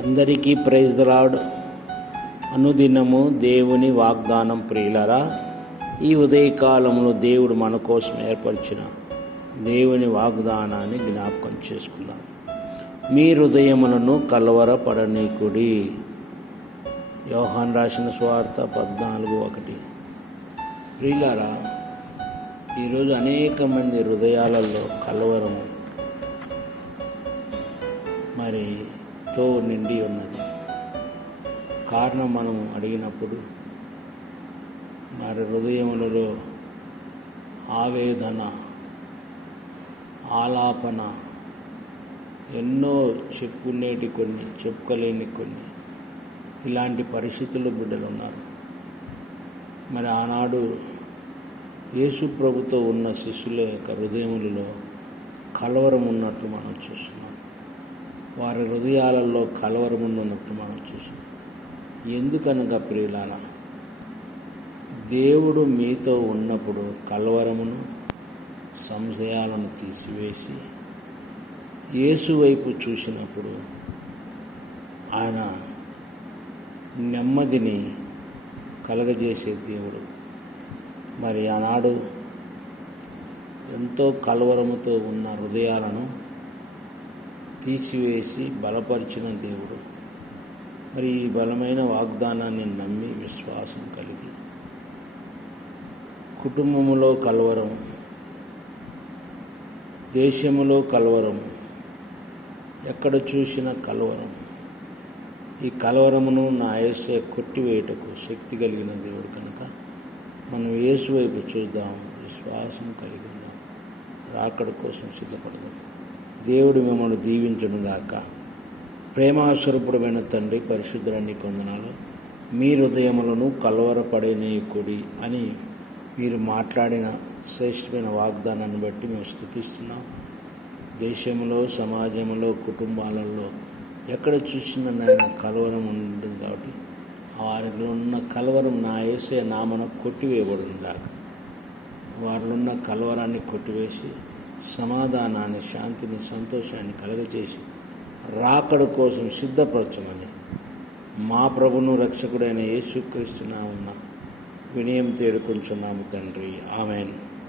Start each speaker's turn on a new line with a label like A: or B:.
A: అందరికీ praise lord అనుదినము దేవుని వాగ్దానం ప్రియులరా ఈ ఉదయకాలంలో దేవుడు మన కోసం ఏర్పరిచిన దేవుని వాగ్దానాన్ని జ్ఞాపకం చేసుకుందాం. మీ హృదయములను కలవరపడనీకుడి. యోహాన్ రాసిన స్వార్థ పద్నాలుగు ఒకటి. ప్రియులరా ఈరోజు అనేక మంది హృదయాలలో కలవరము. మరి తో నిండి ఉన్నది. కారణం మనం అడిగినప్పుడు మరి హృదయములలో ఆవేదన ఆలాపన ఎన్నో చెప్పుకునేటి కొన్ని చెప్పుకోలేని కొన్ని ఇలాంటి పరిస్థితుల్లో బిడ్డలు ఉన్నారు మరి ఆనాడు యేసు ప్రభుతో ఉన్న శిష్యుల యొక్క హృదయములలో కలవరం ఉన్నట్లు మనం చూస్తున్నాం. వారి హృదయాలలో కలవరం మనం చూసాం. ఎందుకనగా ప్రియులాన దేవుడు మీతో ఉన్నప్పుడు కలవరమును సంశయాలను తీసివేసి యేసు వైపు చూసినప్పుడు ఆయన నెమ్మదిని కలగజేసే దేవుడు. మరి ఆనాడు ఎంతో కలవరముతో ఉన్న హృదయాలను తీసివేసి బలపరిచిన దేవుడు. మరి ఈ బలమైన వాగ్దానాన్ని నమ్మి విశ్వాసం కలిగి కుటుంబములో కలవరం దేశములో కలవరం ఎక్కడ చూసిన కలవరం. ఈ కలవరమును నా యేసే కొట్టివేయటకు శక్తి కలిగిన దేవుడు కనుక మనం యేసు వైపు చూద్దాం విశ్వాసం కలిగి ఉందాం రాకడ కోసం సిద్ధపడదాం. దేవుడు మిమ్మల్ని దీవించునుగాక ప్రేమాస్వరూపుడమైన తండ్రి పరిశుద్ధులన్నీ కొందనాలు మీ హృదయములను కలవరపడేనేయకుడి అని మీరు మాట్లాడిన శ్రేష్టమైన వాగ్దానాన్ని బట్టి మేము స్థుతిస్తున్నాం. దేశంలో సమాజంలో కుటుంబాలలో ఎక్కడ చూసినా నాయన కలవరం ఉంటుంది కాబట్టి వారిలో ఉన్న కలవరం నా వేసే నామన కొట్టివేయబడింది దాకా వారిలో ఉన్న కలవరాన్ని కొట్టివేసి సమాధానాన్ని శాంతిని సంతోషాన్ని కలగజేసి రాకడ కోసం సిద్ధపరచమని మా ప్రభును రక్షకుడైన యేసుక్రీస్తు నామున్న వినయం తేడుకుంటున్నాము తండ్రి. ఆమెను.